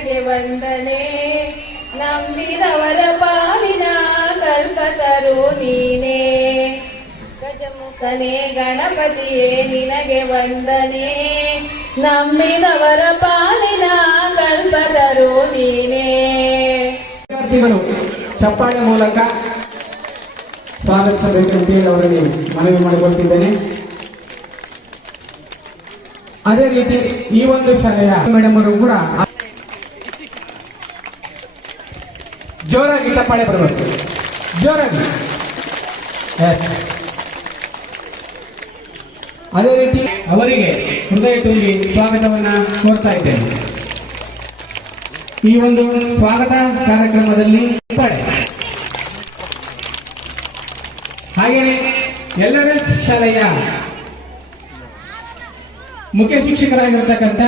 ನಿನಗೆ ವಂದನೆ. ನಂಬಿದವರ ಪಾಲಿನ ಕಲ್ಪತರು ನೀನೇ. ಗಜಮುಖನೆ ಗಣಪತಿಯೇ, ನಿನಗೆ ವಂದನೆ. ನಂಬಿದವರ ಪಾಲಿನ ಕಲ್ಪತರು ನೀನೇ. ಚಪ್ಪಾಳೆ ಮೂಲಕ ಸ್ವಾಗತಿಸಬೇಕಂತೇಳಿ ಅವರಲ್ಲಿ ಮನವಿ ಮಾಡಿಕೊಳ್ತಿದ್ದೇನೆ. ಅದೇ ರೀತಿ ಈ ಒಂದು ಶಾಲೆಯ ಮೇಡಮ್ ಅವರು ಕೂಡ ಜೋರಾಗಿ ಚಪ್ಪಾಳೆ ಬರಬೇಕು. ಜೋರಾಗಿ. ಅದೇ ರೀತಿ ಅವರಿಗೆ ಹೃದಯ ತುಂಬಿ ಸ್ವಾಗತವನ್ನ ಕೋರ್ತಾ ಇದ್ದೇನೆ. ಈ ಒಂದು ಸ್ವಾಗತ ಕಾರ್ಯಕ್ರಮದಲ್ಲಿ ಹಾಗೆಯೇ ಎಲ್ಲರ ಶಾಲೆಯ ಮುಖ್ಯ ಶಿಕ್ಷಕರಾಗಿರ್ತಕ್ಕಂಥ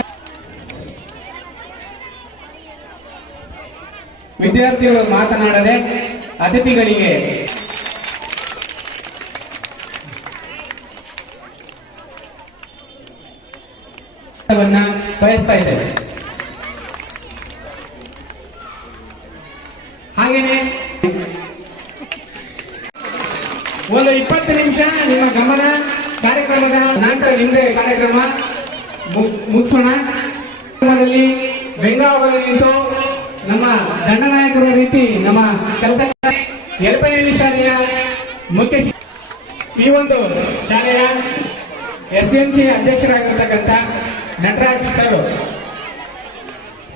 ವಿದ್ಯಾರ್ಥಿಗಳು ಮಾತನಾಡದೆ ಅತಿಥಿಗಳಿಗೆ ಬಯಸ್ತಾ ಇದ್ದೇವೆ. ಹಾಗೇನೆ ಒಂದು ಇಪ್ಪತ್ತು ನಿಮಿಷ ನಿಮ್ಮ ಗಮನ ಕಾರ್ಯಕ್ರಮದ ನಂತರ ನಿಮ್ಮದೇ ಕಾರ್ಯಕ್ರಮ ಮುಗಿಸೋಣ. ಬೆಂಗಾವಲು ನಿಂತು ನಮ್ಮ ದಂಡನಾಯಕರ ರೀತಿ ನಮ್ಮ ಕೆಲಸ ಎಲ್ಪನಹಳ್ಳಿ ಶಾಲೆಯ ಮುಖ್ಯ ಈ ಒಂದು ಶಾಲೆಯ ಎಸ್ ಎಂ ಸಿ ಅಧ್ಯಕ್ಷರಾಗಿರ್ತಕ್ಕಂಥ ನಟರಾಜ್ ಸರ್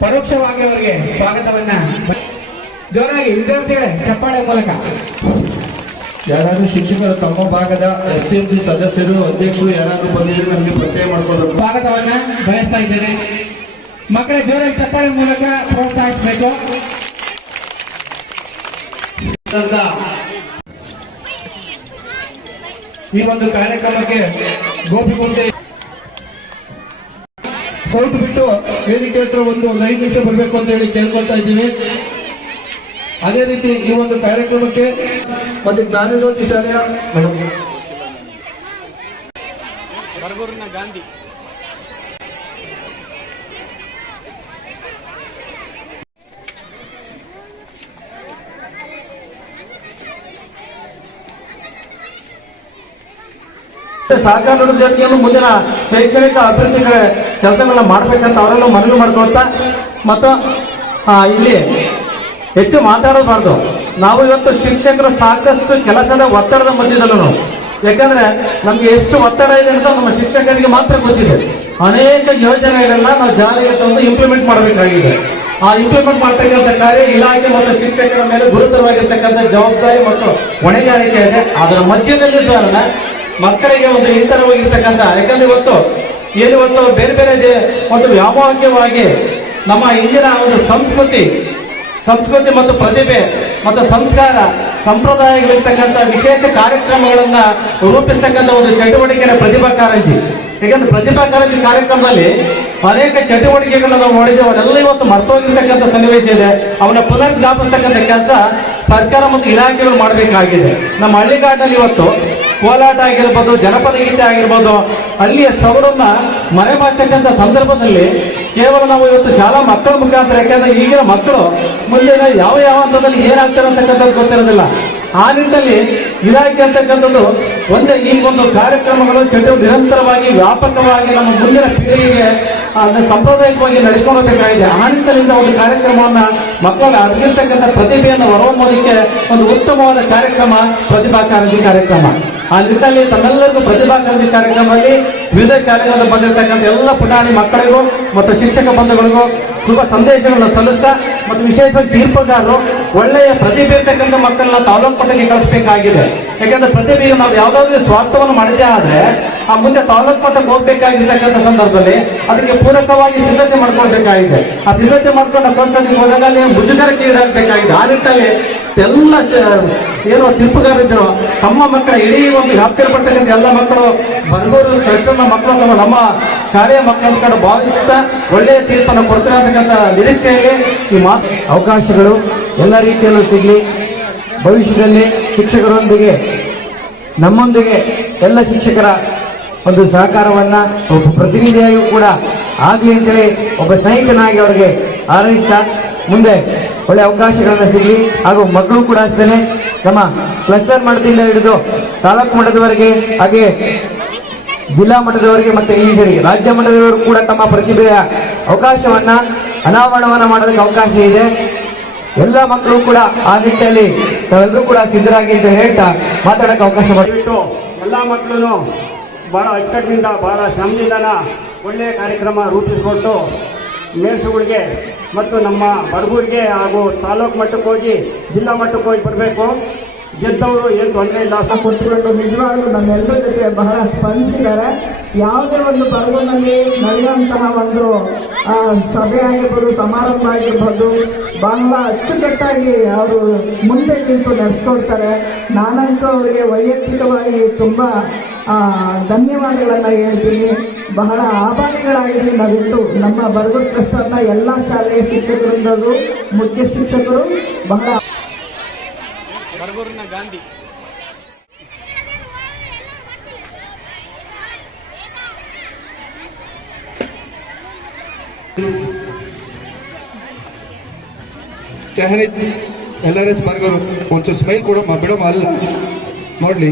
ಪರೋಕ್ಷವಾಗಿ ಅವರಿಗೆ ಸ್ವಾಗತವನ್ನ ಜೋರಾಗಿ ವಿದ್ಯಾರ್ಥಿಗಳ ಚಪ್ಪಾಳೆ ಮೂಲಕ. ಯಾರಾದ್ರೂ ಶಿಕ್ಷಕರು ತಮ್ಮ ಭಾಗದ ಎಸ್ ಎಂ ಸಿ ಸದಸ್ಯರು ಅಧ್ಯಕ್ಷರು ಯಾರಾದ್ರೂ ಬಂದಿದ್ರೆ ನಮಗೆ ಪರಿಚಯ ಮಾಡ್ಕೊಂಡು ಸ್ವಾಗತವನ್ನ ಬಯಸ್ತಾ ಇದ್ದೇನೆ. ಮಕ್ಕಳ ಜೋರಾಗಿ ಚಪ್ಪಾಳೆ ಮೂಲಕ ಪ್ರೋತ್ಸಾಹಿಸಬೇಕು. ಈ ಒಂದು ಕಾರ್ಯಕ್ರಮಕ್ಕೆ ಗೋಪಿಗುಂಟೆ ಸೌಟ್ ಬಿಟ್ಟು ವೇದಿಕೆ ಹತ್ರ ಒಂದು ಒಂದು ಐದು ನಿಮಿಷ ಬರಬೇಕು ಅಂತ ಹೇಳಿ ಕೇಳ್ಕೊಳ್ತಾ ಇದ್ದೀವಿ. ಅದೇ ರೀತಿ ಈ ಒಂದು ಕಾರ್ಯಕ್ರಮಕ್ಕೆ ಮತ್ತೆ ಜ್ಞಾನಜ್ಯೋತಿ ಶಾಲೆಯ ಮೇಡಮ್ ಸಹಕಾರ ಜಾತಿಯನ್ನು ಮುಂದಿನ ಶೈಕ್ಷಣಿಕ ಅಭಿವೃದ್ಧಿ ಕೆಲಸಗಳನ್ನ ಮಾಡ್ಬೇಕಂತ ಅವರೆಲ್ಲ ಮನವಿ ಮಾಡ್ಕೊಳ್ತಾ ಮತ್ತು ಇಲ್ಲಿ ಹೆಚ್ಚು ಮಾತಾಡಬಾರ್ದು. ನಾವು ಇವತ್ತು ಶಿಕ್ಷಕರು ಸಾಕಷ್ಟು ಕೆಲಸದ ಒತ್ತಡದ ಮಧ್ಯದಲ್ಲೂ ಯಾಕಂದ್ರೆ ನಮ್ಗೆ ಎಷ್ಟು ಒತ್ತಡ ಇದೆ ಅಂತ ನಮ್ಮ ಶಿಕ್ಷಕರಿಗೆ ಮಾತ್ರ ಗೊತ್ತಿದೆ. ಅನೇಕ ಯೋಜನೆಗಳನ್ನ ನಾವು ಜಾರಿಗೆ ತಂದು ಇಂಪ್ಲಿಮೆಂಟ್ ಮಾಡಬೇಕಾಗಿದೆ. ಆ ಇಂಪ್ಲಿಮೆಂಟ್ ಮಾಡ್ತಕ್ಕಂಥ ಕಾರ್ಯ ಇಲಾಖೆ ಮತ್ತು ಶಿಕ್ಷಕರ ಮೇಲೆ ಗುರುತರವಾಗಿರ್ತಕ್ಕಂಥ ಜವಾಬ್ದಾರಿ ಮತ್ತು ಹೊಣೆಗಾರಿಕೆ ಇದೆ. ಅದರ ಮಧ್ಯದಲ್ಲಿ ಸಹ ಮಕ್ಕಳಿಗೆ ಒಂದು ಇತರವಾಗಿರ್ತಕ್ಕಂಥ ಯಾಕಂದ್ರೆ ಇವತ್ತು ಏನು ಇವತ್ತು ಬೇರೆ ಬೇರೆ ಒಂದು ವ್ಯಾಮೋಹಕವಾಗಿ ನಮ್ಮ ಇಂದಿನ ಒಂದು ಸಂಸ್ಕೃತಿ ಸಂಸ್ಕೃತಿ ಮತ್ತು ಪ್ರತಿಭೆ ಮತ್ತು ಸಂಸ್ಕಾರ, ಸಂಪ್ರದಾಯಗಳಿರ್ತಕ್ಕಂಥ ವಿಶೇಷ ಕಾರ್ಯಕ್ರಮಗಳನ್ನು ರೂಪಿಸ್ತಕ್ಕಂಥ ಒಂದು ಚಟುವಟಿಕೆಯ ಪ್ರತಿಭಾ ಕಾರಂಜಿ. ಯಾಕಂದ್ರೆ ಪ್ರತಿಭಾ ಕಾರಂಜಿ ಕಾರ್ಯಕ್ರಮದಲ್ಲಿ ಅನೇಕ ಚಟುವಟಿಕೆಗಳನ್ನು ನಾವು ನೋಡಿದ್ದೇವೆ. ಅದೆಲ್ಲ ಇವತ್ತು ಮರ್ತೋಗಿರ್ತಕ್ಕಂಥ ಸನ್ನಿವೇಶ ಇದೆ. ಅವನ್ನ ಪುನರ್ ಜ್ಞಾಪಿಸ್ತಕ್ಕಂಥ ಕೆಲಸ ಸರ್ಕಾರ ಮತ್ತು ಇಲಾಖೆಗಳು ಮಾಡಬೇಕಾಗಿದೆ. ನಮ್ಮ ಹಳ್ಳಿಗಾಡಿನಲ್ಲಿ ಇವತ್ತು ಕೋಲಾಟ ಆಗಿರ್ಬೋದು, ಜನಪದ ಗೀತೆ ಆಗಿರ್ಬೋದು, ಹಳ್ಳಿಯ ಸೊಗಡನ್ನ ಮರೆ ಮಾಡ್ತಕ್ಕಂಥ ಸಂದರ್ಭದಲ್ಲಿ ಕೇವಲ ನಾವು ಇವತ್ತು ಶಾಲಾ ಮಕ್ಕಳ ಮುಖಾಂತರ, ಯಾಕಂದ್ರೆ ಈಗಿನ ಮಕ್ಕಳು ಮುಂದೆ ಯಾವ ಯಾವ ಹಂತದಲ್ಲಿ ಏನಾಗ್ತಾರೆ ಅಂತಕ್ಕಂಥದ್ದು ಗೊತ್ತಿರೋದಿಲ್ಲ. ಆ ನಿಟ್ಟಿನಲ್ಲಿ ಇಲಾಖೆ ಅಂತಕ್ಕಂಥದ್ದು ಒಂದೇ ಈ ಒಂದು ಕಾರ್ಯಕ್ರಮಗಳು ಚಟು ನಿರಂತರವಾಗಿ ವ್ಯಾಪಕವಾಗಿ ನಮ್ಮ ಮುಂದಿನ ಪೀಳಿಗೆಗೆ ಅದನ್ನು ಸಾಂಪ್ರದಾಯಿಕವಾಗಿ ನಡೆಸ್ಕೊಂಡು ಹೋಗಬೇಕಾಗಿದೆ ಆ ನಿಟ್ಟಿನಿಂದ ಒಂದು ಕಾರ್ಯಕ್ರಮವನ್ನು ಮಕ್ಕಳು ಅಡಗಿರ್ತಕ್ಕಂಥ ಪ್ರತಿಭೆಯನ್ನು ಹೊರಹೊಮ್ಮೋದಕ್ಕೆ ಒಂದು ಉತ್ತಮವಾದ ಕಾರ್ಯಕ್ರಮ, ಪ್ರತಿಭಾ ಕಾರಂಜಿ ಕಾರ್ಯಕ್ರಮ. ಆ ನಿಟ್ಟಿನಲ್ಲಿ ತಮ್ಮೆಲ್ಲರಿಗೂ ಪ್ರತಿಭಾ ಕಾರಂಜಿ ಕಾರ್ಯಕ್ರಮದಲ್ಲಿ ವಿವಿಧ ಶಾಲೆಗಳಿಂದ ಬಂದಿರತಕ್ಕಂಥ ಎಲ್ಲ ಪುಟಾಣಿ ಮಕ್ಕಳಿಗೂ ಮತ್ತು ಶಿಕ್ಷಕ ಬಂಧುಗಳಿಗೂ ಶುಭ ಸಂದೇಶಗಳನ್ನು ಸಲ್ಲಿಸ್ತಾ ಮತ್ತು ವಿಶೇಷವಾಗಿ ತೀರ್ಪುಗಾರರು ಒಳ್ಳೆಯ ಪ್ರತಿಭೆ ಇರ್ತಕ್ಕಂಥ ಮಕ್ಕಳನ್ನ ತಾಲೂಕು ಮಟ್ಟಕ್ಕೆ ಕಳಿಸಬೇಕಾಗಿದೆ. ಯಾಕಂದ್ರೆ ಪ್ರತಿಭೆಗೆ ನಾವು ಯಾವುದಾದ್ರೂ ಸ್ವಾರ್ಥವನ್ನು ಮಾಡಿದೆ ಆದ್ರೆ ಆ ಮುಂದೆ ತಾಲೂಕು ಮಟ್ಟಕ್ಕೆ ಹೋಗ್ಬೇಕಾಗಿರ್ತಕ್ಕಂಥ ಸಂದರ್ಭದಲ್ಲಿ ಅದಕ್ಕೆ ಪೂರಕವಾಗಿ ಸಿದ್ಧತೆ ಮಾಡ್ಕೊಳ್ಬೇಕಾಗಿದೆ. ಆ ಸಿದ್ಧತೆ ಮಾಡ್ಕೊಂಡು ಕಳ್ಸೋದಕ್ಕೆ ಹೋದಾಗ ಅಲ್ಲಿ ಮುಜುಗರಕ್ಕೆ ಆ ನಿಟ್ಟಲ್ಲಿ ಎಲ್ಲ ಏನು ತೀರ್ಪುಗಾರಿದ್ರು ತಮ್ಮ ಮಕ್ಕಳ ಇಡೀ ಒಂದು ವ್ಯಾಪ್ತಿಯಲ್ಪಟ್ಟಂತ ಎಲ್ಲ ಮಕ್ಕಳು ಬರಗೂರು ಟ್ರಸ್ಟ್ನ ಮಕ್ಕಳು ತಮ್ಮ ನಮ್ಮ ಶಾಲೆಯ ಮಕ್ಕಳ ಕಡೆ ಭಾವಿಸುತ್ತಾ ಒಳ್ಳೆಯ ತೀರ್ಪನ್ನು ಕೊಡ್ತಾರೆ ಅಂತಕ್ಕಂಥ ನಿರೀಕ್ಷೆಯಲ್ಲಿ ಈ ಮಾತು ಅವಕಾಶಗಳು ಎಲ್ಲ ರೀತಿಯಲ್ಲೂ ಸಿಗಲಿ. ಭವಿಷ್ಯದಲ್ಲಿ ಶಿಕ್ಷಕರೊಂದಿಗೆ, ನಮ್ಮೊಂದಿಗೆ ಎಲ್ಲ ಶಿಕ್ಷಕರ ಒಂದು ಸಹಕಾರವನ್ನು ಒಬ್ಬ ಪ್ರತಿನಿಧಿಯಾಗಿಯೂ ಕೂಡ ಆಗಲಿ ಅಂತೇಳಿ ಒಬ್ಬ ಸೈನಿಕನಾಗಿ ಅವರಿಗೆ ಹಾರೈಸ್ತಾ ಮುಂದೆ ಒಳ್ಳೆ ಅವಕಾಶಗಳನ್ನ ಸಿಗಲಿ. ಹಾಗೂ ಮಕ್ಕಳು ಕೂಡ ಅಷ್ಟೇ ನಮ್ಮ ಕ್ಲಸ್ಟರ್ ಮಟ್ಟದಿಂದ ಹಿಡಿದು ತಾಲೂಕು ಮಟ್ಟದವರೆಗೆ, ಹಾಗೆ ಜಿಲ್ಲಾ ಮಟ್ಟದವರೆಗೆ ಮತ್ತೆ ಈ ರಾಜ್ಯ ಮಟ್ಟದವರು ಕೂಡ ತಮ್ಮ ಪ್ರತಿಭೆಯ ಅವಕಾಶವನ್ನ, ಅನಾವರಣವನ್ನ ಮಾಡೋದಕ್ಕೆ ಅವಕಾಶ ಇದೆ. ಎಲ್ಲ ಮಕ್ಕಳು ಕೂಡ ಆ ನಿಟ್ಟಿನಲ್ಲಿ ತಾವೆಲ್ಲರೂ ಕೂಡ ಸಿದ್ಧರಾಗಿ ಅಂತ ಹೇಳ್ತಾ ಮಾತಾಡಕ್ಕೆ ಅವಕಾಶ ಮಾಡಿಬಿಟ್ಟು ಎಲ್ಲ ಮಕ್ಕಳು ಬಹಳ ಅಚ್ಚುಕಟ್ಟಿನಿಂದ ಬಹಳ ಶ್ರಮದಿಂದನ ಒಳ್ಳೆಯ ಕಾರ್ಯಕ್ರಮ ರೂಪಿಸಿಕೊಟ್ಟು ಮೇಲ್ಸುಗಳಿಗೆ ಮತ್ತು ನಮ್ಮ ಬಡಗೂರಿಗೆ ಹಾಗೂ ತಾಲೂಕು ಮಟ್ಟಕ್ಕೆ ಹೋಗಿ ಜಿಲ್ಲಾ ಮಟ್ಟಕ್ಕೆ ಹೋಗಿ ಬರಬೇಕು. ಗೆದ್ದವರು ಏನು ತೊಂದರೆ ಇಲ್ಲ. ಕೊಟ್ಟುಕೊಂಡು ನಿಜವಾಗ್ಲೂ ನಮ್ಮೆಲ್ಲರ ಜೊತೆ ಬಹಳ ಸ್ಪಂದಿಸಿದ್ದಾರೆ. ಯಾವುದೇ ಒಂದು ಪರ್ವದಲ್ಲಿ ನಡೆಯುವಂತಹ ಒಂದು ಸಭೆ ಆಗಿರ್ಬೋದು, ಸಮಾರಂಭ ಆಗಿರ್ಬೋದು, ಬಹಳ ಅಚ್ಚುಕಟ್ಟಾಗಿ ಅವರು ಮುಂದೆ ನಿಂತು ನಡೆಸ್ಕೊಡ್ತಾರೆ. ನಾನಂತೂ ಅವರಿಗೆ ವೈಯಕ್ತಿಕವಾಗಿ ತುಂಬ ಧನ್ಯವಾದಗಳನ್ನು ಹೇಳ್ತೀನಿ. ಬಹಳ ಆಭಾರಿಗಳಾಗಿದ್ದೀವಿ ನಾವಿಟ್ಟು ನಮ್ಮ ಬರಗೂರು ಕ್ಲಸ್ಟರ್ನ ಎಲ್ಲ ಶಾಲೆಯ ಶಿಕ್ಷಕರಿಂದಲೂ ಮುಖ್ಯ ಶಿಕ್ಷಕರು ಬಹಳ ಗಾಂಧಿ. ಎಲ್ಲರೇ ಆರ್ ಬರ್ಗರು ಒಂಚೂರು ಸ್ಮೈಲ್ ಕೊಡಮ್ಮ ಬಿಡಮ್ಮ ಅಲ್ಲ. ನೋಡ್ಲಿ.